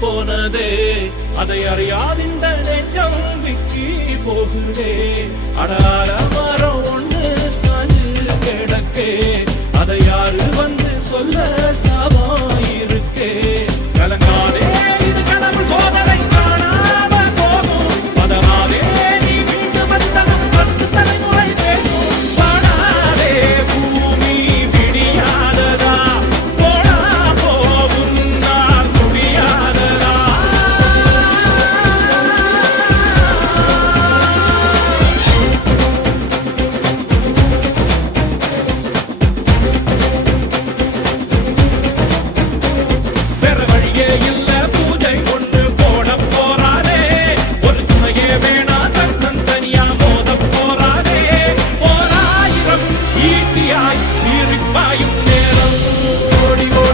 போனதே அதை அறியாதிந்த நெஞ்சம் விக்கி போகுதே அடார மரம் ஒண்ணு சாஞ்சு கிடக்கே அதை யாரு வந்து சொல்ல சாபம் இருக்கே